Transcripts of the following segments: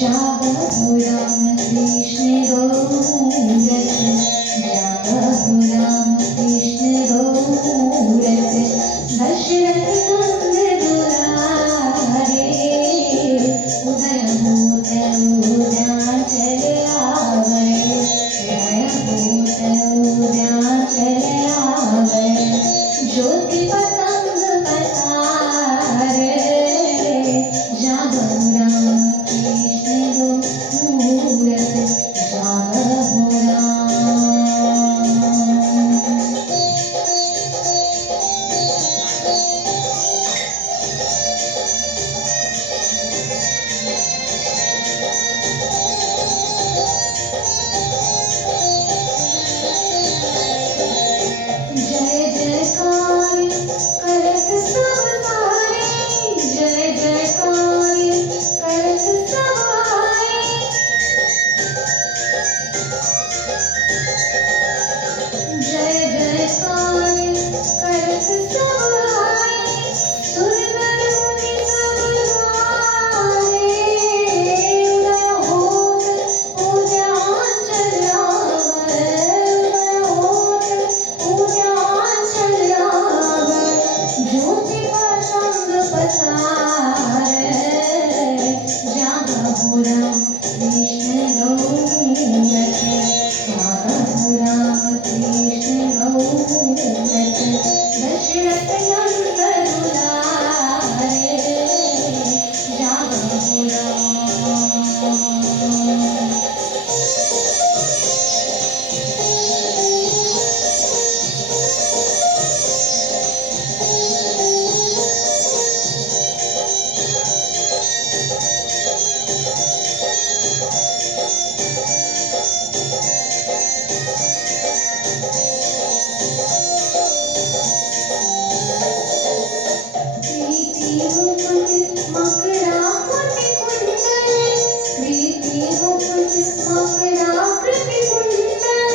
जागा हो राम कृष्ण रोरत, जागा हो राम कृष्ण रोरत, दशरथ नंद दुलारे, उदय होत उद्यांचल आवै, उदय होत उद्यांचल आवै, ज्योति पतंग पसारे, जागा हो राम कृष्ण रोरत, जागा हो राम। जय जयकार करत सब आए, जय जयकार करत सब आए, जय जयकार करत सब आए, सुर नर मुनि सब गाए, उदय होत उद्यांचल आवै, उदय होत उद्यांचल आवै, ज्योति पतंग पसारै, जागा हो राम कृष्ण रोरत, जागा हो राम कृष्ण रोरत, दशरथ नंद दुलारे, जागा हो राम। प्रीति मुकुट मकराकृति कुंडल, प्रीति मुकुट मकराकृति कुंडल,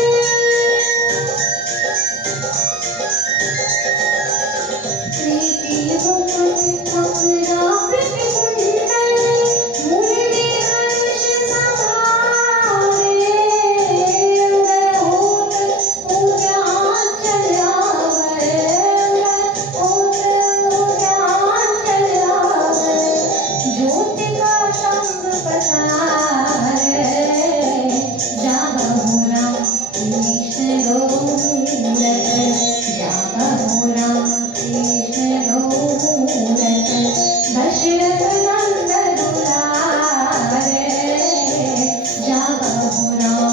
प्रीति मुकुट मकराकृति कुंडल, मुरली धनुष समारे, उदय होत उद्यांचल आवै, उदय होत उद्यांचल आवै, ज्योति पतंग पसारै, जागा हो राम कृष्ण रोरत, जागा हो राम कृष्ण रोरत, दशरथ नंद दुलारे, जागा हो राम।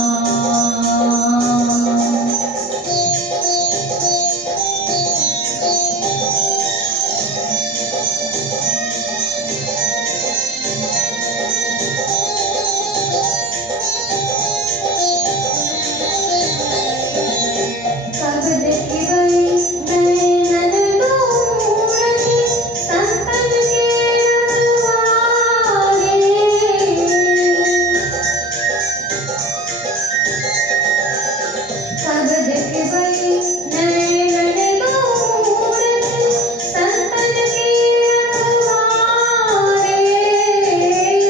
कब देखबै नैनन दूरत, संतन के रखवारे, कब देखबै नैनन दूरत, संतन के रखवारे,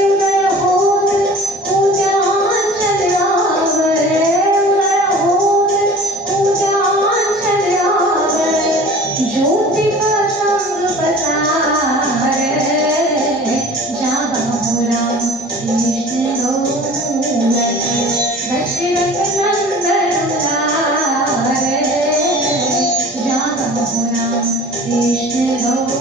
उदय होत उद्यांचल आवै, उदय होत उद्यांचल आवै, ज्योति पतंग पसारै, जागा हो राम कृष्ण रोरत, दशरथ नंद दुलारे, जागा हो राम कृष्ण रोरत।